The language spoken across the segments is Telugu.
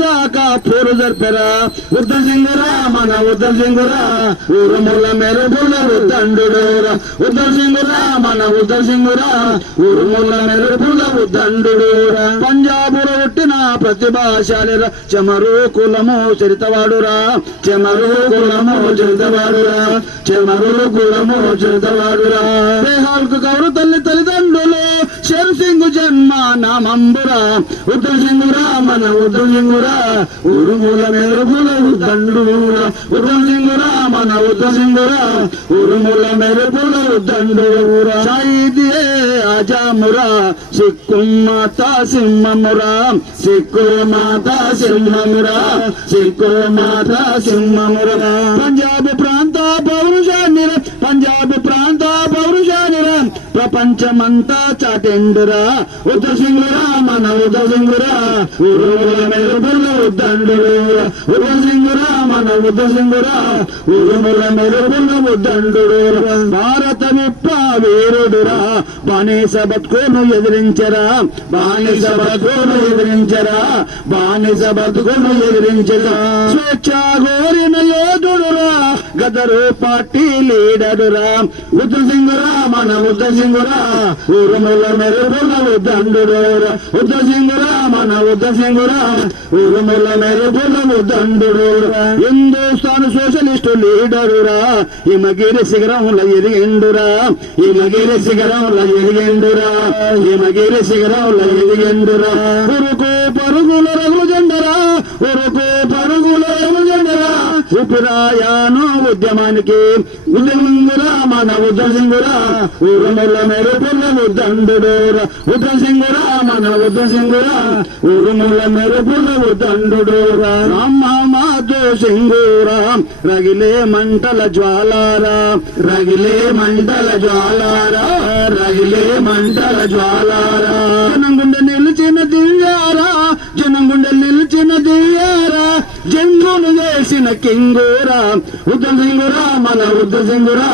దాకా పోరు జరిపెరా ఉద్దం సింగురా మన ఉద్దం సింగురా ఊరుముల మెరుపుల ఉద్దండురా ఉద్దం సింగురా మన ఉద్దం సింగురా ఊరుముల మెరుపుల ఉద్దండురా పంజాబులో పుట్టిన ప్రతిభాశాలిరా చెమరు కులము చరితవాడురా చెమరు కులము చరితవాడురా చెమరు కులము చరితవాడురా బేహాల్కు కౌరు తల్లిదండ్రులు షేర్ సింగ్ జన్మ నామంబురా ఉద్దం సింగురా మన ఉద్దం సింగురా ఊరుముల మెరుపుల ఉద్దండురా ఉద్దం సింగురా మన ఉద్దం సింగురా ఊరుముల మెరుపుల ఉద్దండురా షాయిదియే ఆజామురా సిక్కు మాతా సింహమురా సిక్కు మాతా సింహమురా సిక్కు మాతా సింహమురా పంజాబ్ ప్రాంత పౌరుషానిరా పంజాబ్ ప్రాంత పౌరుషానిరా ప్రపంచమంతా చాటెండురా ఉద్దం సింగురా మన ఉద్దం సింగురా ఊరుముల మెరుపుల ఉద్దండురా ఉద్దం సింగురా మన ఉద్దం సింగురా ఊరుముల మెరుపుల ఉద్దండురా భారత విప్లవ వీరుడురా బానిస బతుకును ఎదిరించరా బానిస బతుకును ఎదిరించరా బానిస బతుకును ఎదిరించరా స్వేచ్ఛ గోరిన యోధుడురా గదరు పార్టీ లీడరురా ఉద్దం సింగురా మన ఉద్దం సింగురా ఊరుముల మెరుపుల ఉద్దండురా ఉద్దం సింగురా మన ఉద్దం సింగురా ఊరుముల మెరుపుల ఉద్దండురా హిందుస్థాన్ సోషలిస్టు లీడరురా హిమగిరి శిఖరంలో ఎదిగిండురా హిమగిరి శిఖరంలో ఎదిగిండురా హిమగిరి శిఖరంలో ఎదిగిండురా ఉరుకు పరుగుల రగులు జెండరా ఉరుకు పరుగుల రగులు జెండరా ఉపిరాయాను ఉద్యమానికి ఉద్యమంగురా మన ఉద్దం సింగురా ఊరుముల మెరుపుల ఉద్దండురా ఉద్దం సింగురా మన ఉద్దం సింగురా ఊరుముల మెరుపుల ఉద్దండురా రామామాధు సింగురా రగిలే మంటల జ్వాలారా రగిలే మంటల జ్వాలారా రగిలే మంటల జ్వాలారా జనం గుండె నిలిచిన దివ్యారా జనం గుండె నిలిచిన దివ్యారా జంగులు వేసిన కింగురా ఉద్దం సింగురా మన ఉద్దం సింగురా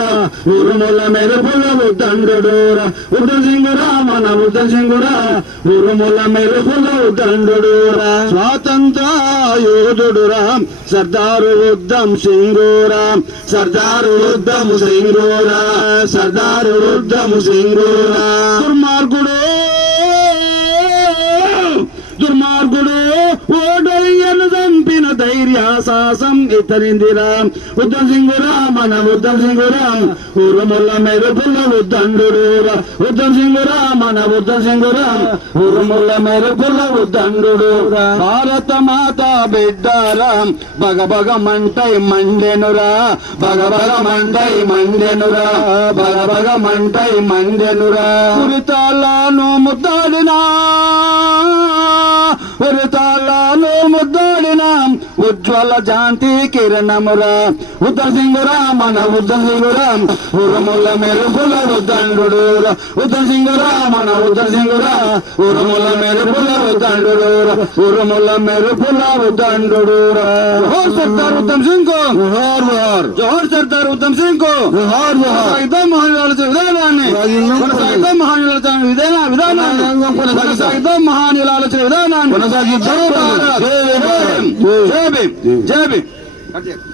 ఊరుముల మెరుపుల ఉద్దండురా ఉద్దం సింగురా మన ఉద్దం సింగురా ఊరుముల మెరుపుల ఉద్దండురా స్వాతంత్ర యోధుడురా సర్దారు ఉద్దం సింగురా సర్దారు ఉద్దం సింగురా సర్దారు ఉద్దం సింగురా దుర్మార్గుడు దుర్మార్గుడు ఓడయ్యను చంపిన ధైర్య సాహసం ఇతరిందిరా ఉద్దం సింగురా మన ఉద్దం సింగురా ఊరుముల మెరుపుల ఉద్దండురా ఉద్దం సింగురా మన ఉద్దం సింగురా ఊరుముల మెరుపుల ఉద్దండురా భారత మాత బిడ్డారా బగబగ మంటై మండెనురా బగబగ మంటై మండెనురా బగబగ మంటై మండెనురా ఉరితాలను ముద్దాడినా ఉరితాలను ముద్దాడినా ఉజ్వల జాంతి కిరణమురా ఉద్దం సింగురా మన ఉద్దం సింగురా ఊరుముల మెరుపుల ఉద్దండురా ఉద్దం సింగురా మన ఉద్దం సింగురా ఊరుముల మెరుపుల ఉద్దండురా ఊరుముల మెరుపుల ఉద్దండురా జోహార్ సర్దార్ ఉద్దం సింగ్ కో జోహార్ జోహార్ జోహార్ సర్దార్ ఉద్దం సింగ్ కో జోహార్ జోహార్ కొనసాగిద్దాం మహానీయుల విధానాన్ని కొనసాగిద్దాం మహానీయుల విధానాన్ని కొనసాగిద్దాం మహానీయుల విధానాన్ని కొనసాగిద్దాం జై భీమ్ జై భీమ్ జై భీమ్